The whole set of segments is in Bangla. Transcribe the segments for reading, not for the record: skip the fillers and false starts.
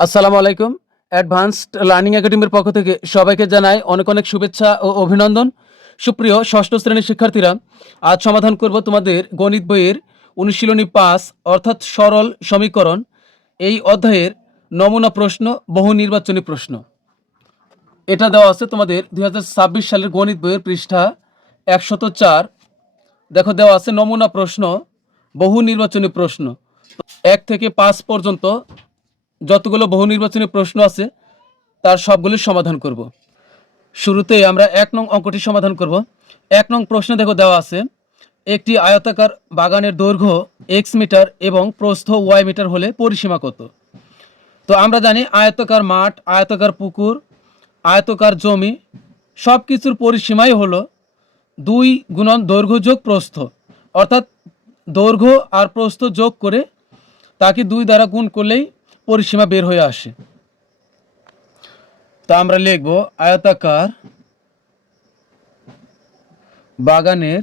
আসসালামু আলাইকুম। অ্যাডভান্সড লার্নিং একাডেমির পক্ষ থেকে সবাইকে জানাই অনেক অনেক শুভেচ্ছা ও অভিনন্দন। সুপ্রিয় ষষ্ঠ শ্রেণীর শিক্ষার্থীরা, আজ সমাধান করব তোমাদের গণিত বইয়ের অনুশীলনী ৫ অর্থাৎ সরল সমীকরণ এই অধ্যায়ের নমুনা প্রশ্ন, বহু নির্বাচনী প্রশ্ন। এটা দেওয়া আছে তোমাদের ২০২৬ সালের গণিত বইয়ের পৃষ্ঠা ১০৪। দেখো দেওয়া আছে নমুনা প্রশ্ন, বহু নির্বাচনী প্রশ্ন। ১ থেকে ৫ পর্যন্ত যতগুলো বহু নির্বাচনী প্রশ্ন আছে তার সবগুলির সমাধান করব। শুরুতেই আমরা ১ নং অঙ্কটি সমাধান করব। ১ নং প্রশ্নে দেখো দেওয়া আছে একটি আয়তাকার বাগানের দৈর্ঘ্য x মিটার এবং প্রস্থ y মিটার হলে পরিসীমা কত? তো আমরা জানি আয়তাকার মাঠ, আয়তাকার পুকুর, আয়তাকার জমি সব কিছুর পরিসীমাই হলো ২ গুণন দৈর্ঘ্য যোগ প্রস্থ, অর্থাৎ দৈর্ঘ্য আর প্রস্থ যোগ করে তাকে ২ দ্বারা গুণ করলেই পরিসীমা বের হয়ে আসে। তা আমরা লিখব আয়তাকার বাগানের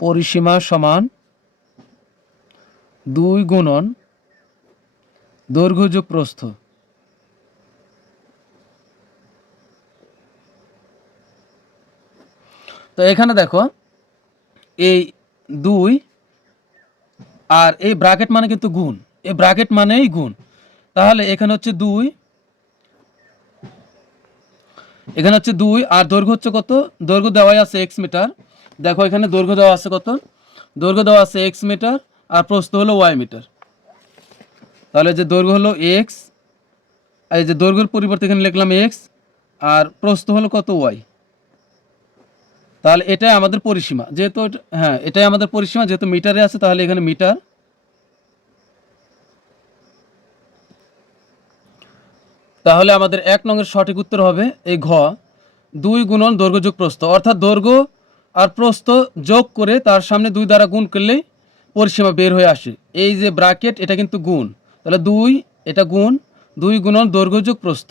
পরিসীমা সমান ২ গুণন দৈর্ঘ্য যোগ প্রস্থ। তো এখানে দেখো এই ২ আর এই ব্র্যাকেট মানে কিন্তু গুণ, এই ব্র্যাকেট মানেই গুণ। তাহলে এখানে হচ্ছে ২, এখানে হচ্ছে ২ আর দৈর্ঘ্য হচ্ছে কত? দৈর্ঘ্য দেওয়াই আছে x মিটার। দেখো এখানে দৈর্ঘ্য দেওয়া আছে কত? দৈর্ঘ্য দেওয়া আছে x মিটার আর প্রস্থ হলো y মিটার। তাহলে যে দৈর্ঘ্য হলো x, আর এই যে দৈর্ঘ্যের পরিবর্তে এখানে লিখলাম x আর প্রস্থ হলো কত? y। তাহলে এটাই আমাদের পরিসীমা, যেহেতু এটাই আমাদের পরিসীমা, যেহেতু মিটারে আছে তাহলে এখানে মিটার। তাহলে আমাদের ১ নংয়ের সঠিক উত্তর হবে এই ঘ, ২ গুণন দৈর্ঘ্য যোগ প্রস্থ, অর্থাৎ দৈর্ঘ্য আর প্রস্থ যোগ করে তার সামনে ২ দ্বারা গুণ করলেই পরিসীমা বের হয়ে আসে। এই যে ব্র্যাকেট এটা কিন্তু গুণ, তাহলে ২ এটা গুণ, ২ গুণন দৈর্ঘ্য যোগ প্রস্থ।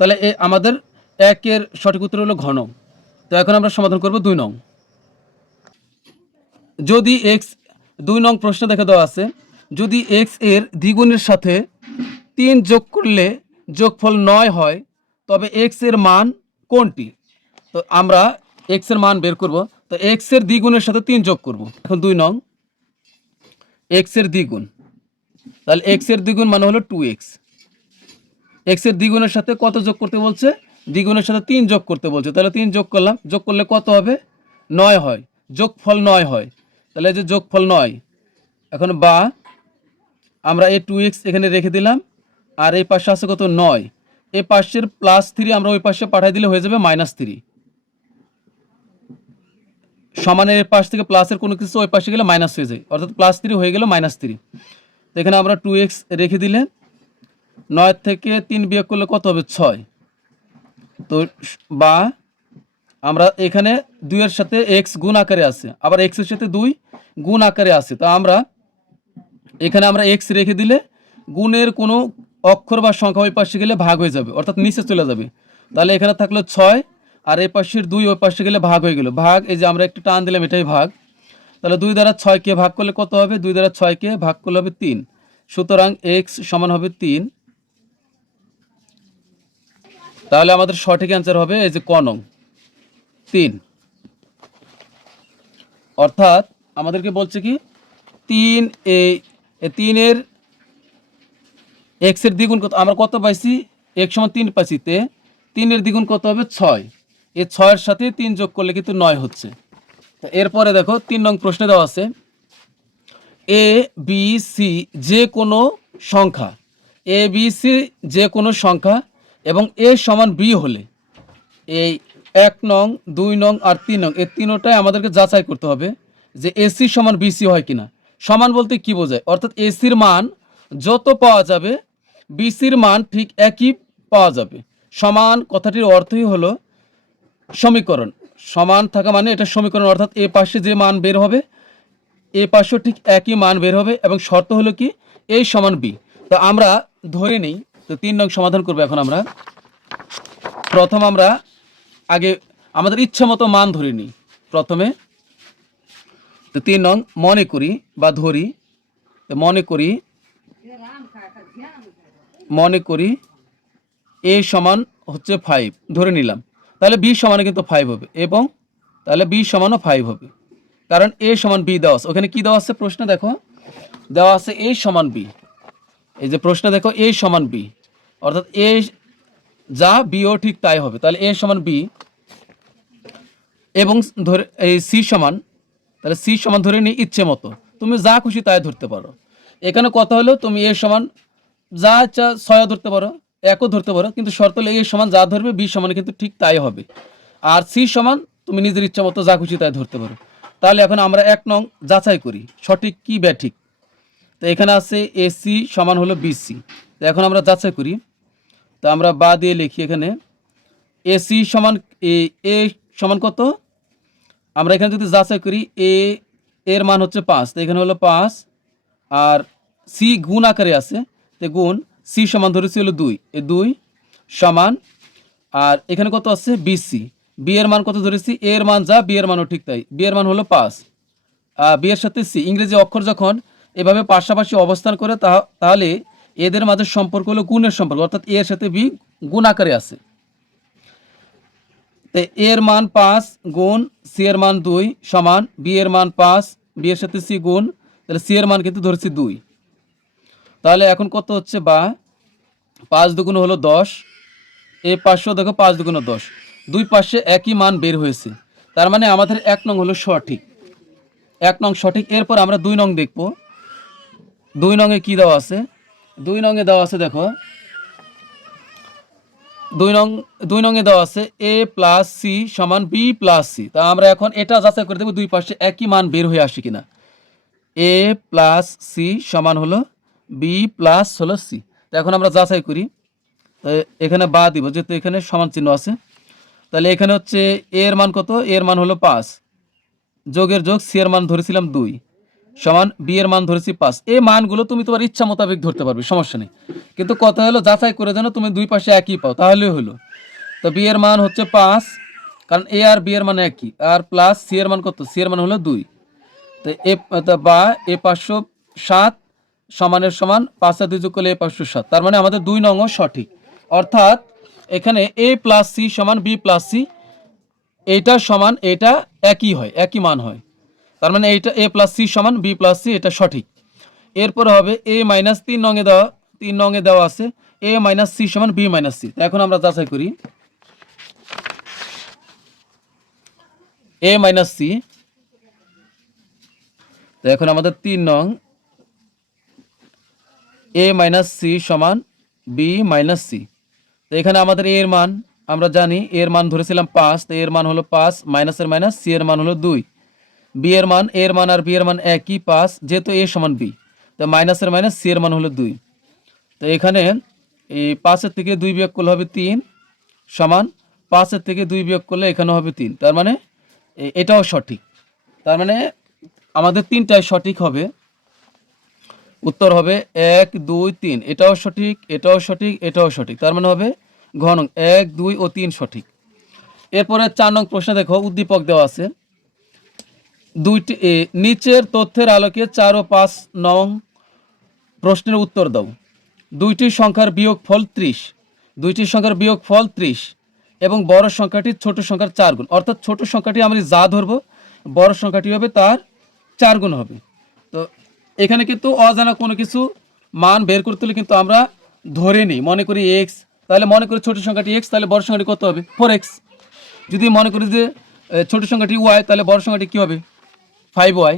তাহলে আমাদের ১ এর সঠিক উত্তর হলো ঘ নং। তো এখন আমরা সমাধান করব ২ নং। যদি এক্স, ২ নং প্রশ্ন দেখে দেওয়া আছে যদি এক্স এর দ্বিগুণের সাথে ৩ যোগ করলে যোগফল ৯ হয় তবে এক্স এর মান কোনটি? তো আমরা এক্স এর মান বের করব। তো এক্স এর দ্বিগুণের সাথে ৩ যোগ করব। এখন ২ নং এক্স এর দ্বিগুণ, তাহলে এক্স এর দ্বিগুণ মানে হলো 2x। এক্স এর দ্বিগুণের সাথে কত যোগ করতে বলছে? দ্বিগুণের সাথে ৩ যোগ করতে বলছে। তাহলে ৩ যোগ করলাম, যোগ করলে কত হবে? ৯ হয়, যোগফল ৯ হয়। তাহলে এই যে যোগফল 9, এখন বা আমরা এই 2x এখানে রেখে দিলাম আর এই পাশে আছে কত? ৯। এই পাশের +3 আমরা ওই পাশে পাঠিয়ে দিলে হয়ে যাবে -3। সমানের এই পাশ থেকে প্লাসের কোনো কিছু ওই পাশে গেলে মাইনাস হয়ে যায়, অর্থাৎ +3 হয়ে গেল -3। তো এখানে আমরা 2x রেখে দিলে ৯ থেকে ৩ বিয়োগ করলে কত হবে? ৬। তো বা আমরা এখানে ২ এর সাথে x গুণ আকারে আছে, আবার x এর সাথে 2 গুণ আকারে আছে। তো আমরা এখানে আমরা x রেখে দিলে গুণের কোনো অক্ষর বা সংখ্যা ওই পাশে গেলে ভাগ হয়ে যাবে, অর্থাৎ নিচে চলে যাবে। তাহলে এখানে থাকলো ৬ আর এই পাশের 2 ওই পাশে গেলে ভাগ হয়ে গেল। ভাগ, এই যে আমরা একটু টান দিলাম এটাই ভাগ। তাহলে ২ দ্বারা ৬কে ভাগ করলে কত হবে? ২ দ্বারা ৬কে ভাগ করলে হবে ৩। সুতরাং x সমান হবে ৩। তাহলে আমাদের সঠিক অ্যান্সার হবে এই যে ক নং ৩। অর্থাৎ আমাদেরকে বলছে কি ৩, এই ৩ এর x এর দ্বিগুণ কত? আমরা কত পাইছি? x সমান ৩ পাইছি, তে ৩ এর দ্বিগুণ কত হবে? ৬। এই ৬ এর সাথে ৩ যোগ করলে কিন্তু ৯ হচ্ছে। তো এরপরে দেখো ৩ নং প্রশ্নে দেওয়া আছে এ বি সি যে কোনো সংখ্যা, এ বি সি যে কোনো সংখ্যা এবং এ সমান বি হলে এই ১ নং, ২ নং আর ৩ নং এই তিনোটাই আমাদেরকে যাচাই করতে হবে যে এসি সমান বিসি হয় কিনা। সমান বলতে কি বোঝায়? অর্থাৎ এসির মান যত পাওয়া যাবে বিসির মান ঠিক একই পাওয়া যাবে। সমান কথাটির অর্থই হলো সমীকরণ। সমান থাকা মানে এটা সমীকরণ, অর্থাৎ এ পাশে যে মান বের হবে এ পাশেও ঠিক একই মান বের হবে এবং শর্ত হলো কি এ সমান বি। তো আমরা ধরে নিই, তো ৩ নং সমাধান করবো। এখন আমরা প্রথম আমরা আগে আমাদের ইচ্ছা মতো মান ধরে নিই প্রথমে। তো 3 নং মনে করি বা ধরি, তো মনে করি a সমান হচ্ছে 5 ধরে নিলাম, তাহলে b সমান কিন্তু 5 হবে, এবং তাহলে b সমানও 5 হবে, কারণ a সমান b দেওয়া আছে। ওখানে কি দেওয়া আছে প্রশ্নে দেখো, দেওয়া আছে a সমান b। এই যে প্রশ্ন দেখো a সমান b, অর্থাৎ a যা b ও ঠিক তাই হবে। তাহলে a সমান b, এবং ধরে এই c সমান, তাহলে c সমান ধরে নিই ইচ্ছে মতো, তুমি যা খুশি তাই ধরতে পারো। এখানে কথা হলো তুমি a সমান যা ইচ্ছা 6 ধরতে পারো, 1ও ধরতে পারো, কিন্তু শর্ত হলো a সমান যা ধরবে b সমান কিন্তু ঠিক তাই হবে। আর c সমান তুমি নিজের ইচ্ছা মতো যা খুশি তাই ধরতে পারো। তাহলে এখন আমরা 1 নং যাচাই করি সঠিক কি ব্যাঠিক। তো এখানে আছে AC সমান হলো BC। তো এখন আমরা যাচাই করি, তো আমরা বা দিয়ে লিখি এখানে AC সমান এ সমান কত, আমরা এখানে যদি যাচাই করি এর মান হচ্ছে 5, তো এখানে হলো 5, আর C গুণ আকারে আছে, তো গুণ C সমান ধরেছি হলো 2, এই 2 সমান, আর এখানে কত আছে BC, B এর মান কত ধরেছি, A এর মান যা B এর মানও ঠিক তাই, B এর মান হলো 5, বি এর সাথে সি, ইংরেজি অক্ষর যখন এভাবে পাশাপাশি অবস্থান করে তাহলে এদের মাঝে সম্পর্ক হলো গুণের সম্পর্ক, অর্থাৎ এ এর সাথে বি গুণ আকারে আছে। তো এর মান 5 গুণ সি এর মান 2 সমান বি এর মান 5 বি এর সাথে সি গুণ, তাহলে সি এর মান কিন্তু ধরেছি 2। তাহলে এখন কত হচ্ছে, বা 5 দুগুণ হলো 10, এ 500 দেখো 5 দুগুণ 10, দুই পাশে একই মান বের হয়েছে, তার মানে আমাদের 1 নং হলো সঠিক, 1 নং সঠিক। এরপর আমরা 2 নং দেখব। 2 নংয়ে কি দেওয়া আছে, 2 নংয়ে দেওয়া আছে দেখো, 2 নংয়ে দেওয়া আছে a প্লাস সি সমান b প্লাস সি। তা আমরা এখন এটা যাচাই করে দেবো দুই পাশে একই মান বের হয়ে আসে কিনা। a প্লাস সি সমান হলো b প্লাস হলো সি। তো এখন আমরা যাচাই করি, তো এখানে বা দিব যেহেতু এখানে সমান চিহ্ন আছে। তাহলে এখানে হচ্ছে a এর মান কত, a এর মান হলো 5, যোগের যোগ সি এর মান ধরেছিলাম 2 সমান বি এর মান ধরেছি 5। এই মানগুলো তুমি তোমার ইচ্ছা মোতাবেক ধরতে পারবে, সমস্যা নেই, কিন্তু কথা হলো যাচাই করে যেন তুমি দুই পাশে একই পাও, তাহলেই হলো। তো বি এর মান হচ্ছে 5, কারণ এ আর বি এর মান একই, আর প্লাস সি এর মান কত, সি এর মান হলো 2। তো বা এ 507 সমানের সমান 5 আর 2 যোগ করলে এ 507, তার মানে আমাদের 2 নং সঠিক। অর্থাৎ এখানে এ প্লাস সি সমান বি প্লাস সি, এইটা সমান এটা একই হয়, একই মান হয়, তার মানে এইটা এ প্লাস সি সমান বি প্লাস সি, এটা সঠিক। এরপর হবে এ মাইনাস 3 নঙে দেওয়া আছে এ মাইনাস সি সমান বি মাইনাস সি। এখন আমরা যাচাই করি এ মাইনাস সি। তো এখন আমাদের 3 নং এ মাইনাস সি সমান বি মাইনাস সি। তো এখানে আমাদের এর মান আমরা জানি, এর মান ধরেছিলাম 5, তো এর মান হলো 5, মাইনাসের মাইনাস, সি এর মান হলো 2, বি এর মান, এর মান আর বি এর মান একই 5, যেহেতু এ সমান বি, তো মাইনাসের মাইনাস, সি এর মান হলো 2। তো এখানে এই 5-এর থেকে 2 বিয়োগ করলে হবে 3 সমান 5-এর থেকে 2 বিয়োগ করলে এখানে হবে 3, তার মানে এটাও সঠিক। তার মানে আমাদের 3টাই সঠিক হবে, উত্তর হবে 1 2 3, এটাও সঠিক, এটাও সঠিক, এটাও সঠিক, তার মানে হবে ঘ নং 1 2 ও 3 সঠিক। এরপরে 4 নং প্রশ্ন দেখো, উদ্দীপক দেওয়া আছে দুইটি, নিচের তথ্যের আলোকে 4 ও 5 নং প্রশ্নের উত্তর দাও। দুইটি সংখ্যার বিয়োগফল 30, দুইটি সংখ্যার বিয়োগফল 30 এবং বড় সংখ্যাটি ছোট সংখ্যার 4 গুণ, অর্থাৎ ছোট সংখ্যাটি আমরা যা ধরবো বড় সংখ্যাটি হবে তার 4 গুণ হবে। তো এখানে কিন্তু অজানা কোনো কিছু মান বের করতে হলে কিন্তু আমরা ধরে নিই, মনে করি এক্স, তাহলে মনে করি ছোট সংখ্যাটি এক্স, তাহলে বড় সংখ্যাটি কত হবে 4x। যদি মনে করি যে ছোট সংখ্যাটি ওয়াই, তাহলে বড় সংখ্যাটি কী হবে 5y।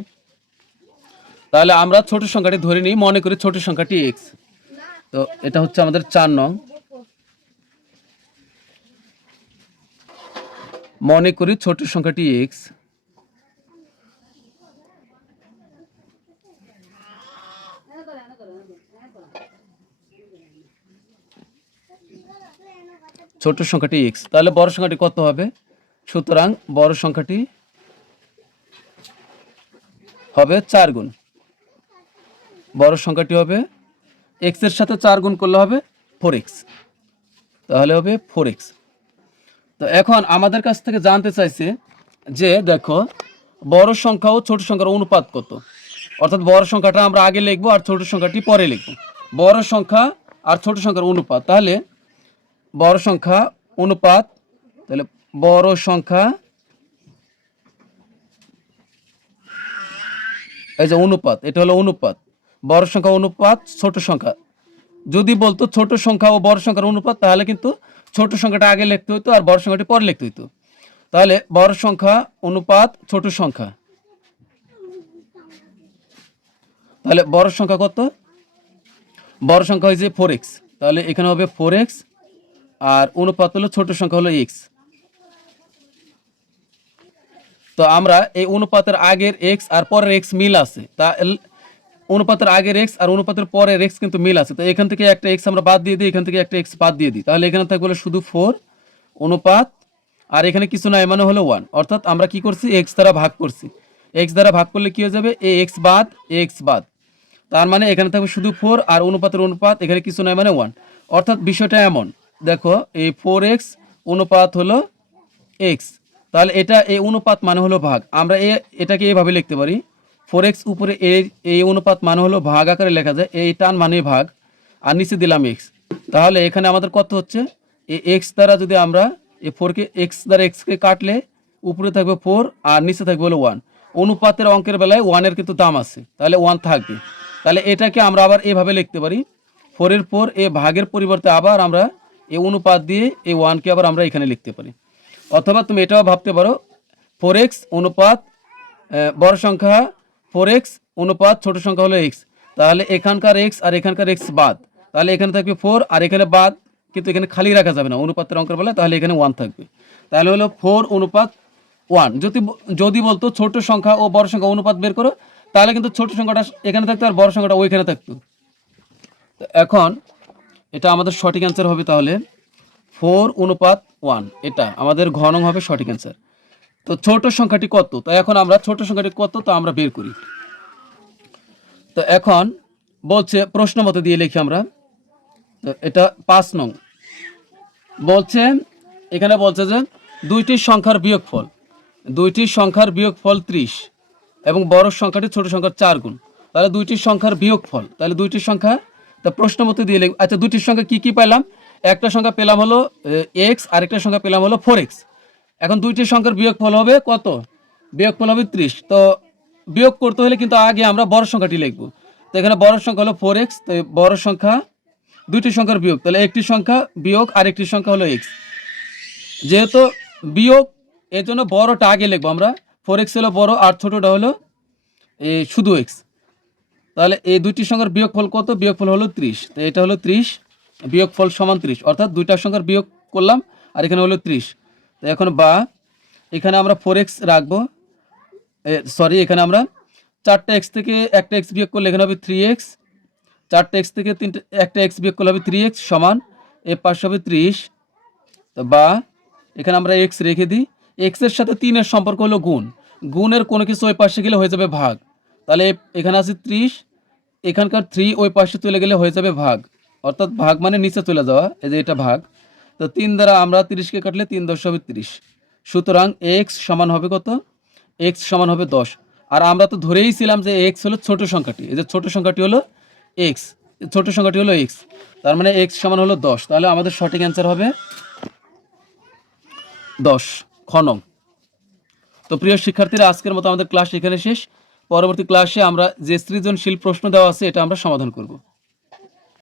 তাহলে আমরা ছোট সংখ্যাটি ধরে নিই, মনে করি ছোট সংখ্যাটি এক্স। তো এটা হচ্ছে আমাদের 4 নং, মনে করি ছোট সংখ্যাটি এক্স। ছোট সংখ্যাটি এক্স, তাহলে বড় সংখ্যাটি কত হবে, সুতরাং বড় সংখ্যাটি হবে 4 গুণ, বড় সংখ্যাটি হবে এক্স এর সাথে 4 গুণ করলে হবে 4x, তাহলে হবে 4x। তো এখন আমাদের কাছ থেকে জানতে চাইছে যে দেখো বড় সংখ্যা ও ছোট সংখ্যার অনুপাত কত, অর্থাৎ বড় সংখ্যাটা আমরা আগে লিখবো আর ছোট সংখ্যাটি পরে লিখবো। বড় সংখ্যা আর ছোট সংখ্যার অনুপাত, তাহলে বড় সংখ্যা অনুপাত, তাহলে বড় সংখ্যা এই যে অনুপাত, এটা হলো অনুপাত, বড় সংখ্যা অনুপাত ছোট সংখ্যা। যদি বলতো ছোট সংখ্যা ও বড় সংখ্যার অনুপাত, তাহলে কিন্তু ছোট সংখ্যাটা আগে লিখতে হতো আর বড় সংখ্যাটি পরে লিখতে হতো। তাহলে বড় সংখ্যা অনুপাত ছোট সংখ্যা, তাহলে বড় সংখ্যা কত, বড় সংখ্যা হয়েছে 4x, তাহলে এখানে হবে 4x আর অনুপাত হলো ছোট সংখ্যা হলো x। তো আমরা এই অনুপাতের আগের x আর পরের x মিল আছে, তা অনুপাতের আগের x আর অনুপাতের পরের x কিন্তু মিল আছে, তো এখান থেকে একটা x আমরা বাদ দিয়ে দিই, এখান থেকে একটা x বাদ দিয়ে দিই, তাহলে এখানে থাকবে শুধু 4 অনুপাত, আর এখানে কিছু নাই মানে হলো 1, অর্থাৎ আমরা কি করছি x দ্বারা ভাগ করছি। x দ্বারা ভাগ করলে কি হয়ে যাবে, এ x বাদ এ x বাদ, তার মানে এখানে থাকবে শুধু 4 আর অনুপাতের অনুপাত এখানে কিছু নাই মানে 1, অর্থাৎ বিষয়টা এমন দেখো এই 4x অনুপাত হলো x, তাহলে এটা এই অনুপাত মানে হলো ভাগ, আমরা এটাকে এইভাবে লিখতে পারি 4x উপরে এই অনুপাত মানে হলো ভাগ আকারে লেখা যায়, এই টান মানে ভাগ আর নিচে দিলাম x, তাহলে এখানে আমাদের কত হচ্ছে এই x দ্বারা যদি আমরা এই 4কে x দ্বারা x কে কাটলে উপরে থাকবে 4 আর নিচে থাকবে হলো 1, অনুপাতের অঙ্কের বেলায় 1 এর কিন্তু দাম আছে, তাহলে 1 থাকবে, তাহলে এটাকে আমরা আবার এইভাবে লিখতে পারি 4 এর পর এই ভাগের পরিবর্তে আবার আমরা এই অনুপাত দিয়ে এই 1কে আবার আমরা এখানে লিখতে পারি, অথবা তুমি এটাও ভাবতে পারো 4x অনুপাত বড় সংখ্যা 4x অনুপাত ছোট সংখ্যা হলো x, তাহলে এখানকার x আর এখানকার x বাদ, তাহলে এখানে থাকবে 4 আর এখানে বাদ, কিন্তু এখানে খালি রাখা যাবে না অনুপাতের অঙ্কের বেলায়, তাহলে এখানে 1 থাকবে, তাহলে হলো 4 অনুপাত 1। যদি বলতো ছোট সংখ্যা ও বড় সংখ্যা অনুপাত বের করো, তাহলে কিন্তু ছোট সংখ্যাটা এখানে থাকতো আর বড় সংখ্যাটা ওইখানে থাকতো। তো এখন এটা আমাদের সঠিক অ্যান্সার হবে, তাহলে 4 অনুপাত 1 এটা আমাদের ঘ নং হবে সঠিক অ্যান্সার। তো ছোট সংখ্যাটি কত, তো এখন আমরা ছোট সংখ্যাটি কত তা আমরা বের করি। তো এখন বলছে প্রশ্ন মতো দিয়ে লিখি আমরা, তো এটা 5 নং বলছে, এখানে বলছে যে দুইটি সংখ্যার বিয়োগফল 30 এবং বড় সংখ্যাটি ছোট সংখ্যার 4 গুণ, তাহলে দুইটি সংখ্যার বিয়োগফল, তাহলে দুইটি সংখ্যা, তা প্রশ্ন মতো দিয়ে লিখব। আচ্ছা দুইটির সংখ্যা কি কি পেলাম, একটা সংখ্যা পেলাম হলো x আর একটা সংখ্যা পেলাম হলো 4x, এখন দুইটি সংখ্যার বিয়োগফল হবে কত, বিয়োগফল হবে 30, তো বিয়োগ করতে হলে কিন্তু আগে আমরা বড় সংখ্যাটি লিখব, তো এখানে বড় সংখ্যা হলো 4x, তো বড় সংখ্যা দুইটি সংখ্যার বিয়োগ, তাহলে একটি সংখ্যা বিয়োগ আর একটি সংখ্যা হলো x, যেহেতু বিয়োগ এর জন্য বড়টা আগে লিখবো আমরা, 4x হলো বড় আর ছোটটা হলো শুধু x, তাহলে এই দুইটি সংখ্যার বিয়োগফল কত, বিয়োগফল হলো 30, তো এটা হলো 30 বিয়োগফল সমান 30, অর্থাৎ দুইটা সংখ্যার বিয়োগ করলাম আর এখানে হলো 30, তো এখন বা এখানে আমরা 4x রাখবো, সরি এখানে আমরা 4টা x থেকে একটা x বিয়োগ করলে এখানে হবে 3x, 4টা x থেকে একটা x বিয়োগ করলে হবে 3x সমান এর পাশে হবে 30, তো বা এখানে আমরা x রেখে দিই, x এর সাথে 3 এর সম্পর্ক হলো গুণ, গুণের কোনো কিছু ওই পাশে গেলে হয়ে যাবে ভাগ, তাহলে এখানে আছে 30, এখানকার 3 ওই পাশে চলে গেলে হয়ে যাবে ভাগ, অর্থাৎ ভাগ মানে নিচে চলে যাওয়া, এই যে এটা ভাগ, তো 3 দ্বারা আমরা 30কে কাটলে 3 10 হবে 30, সুতরাং x সমান হবে কত, x সমান হবে 10, আর আমরা তো ধরেই ছিলাম যে x হলো ছোট সংখ্যাটি, এই যে ছোট সংখ্যাটি হলো x, ছোট সংখ্যাটি হলো x, তার মানে x সমান হলো 10, তাহলে আমাদের সঠিক অ্যান্সার হবে 10 খ নং। তো প্রিয় শিক্ষার্থীরা আজকের মতো আমাদের ক্লাস এখানে শেষ, পরবর্তী ক্লাসে আমরা যে সৃজনশীল প্রশ্ন দেওয়া আছে এটা আমরা সমাধান করব।